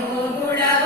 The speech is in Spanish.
locura.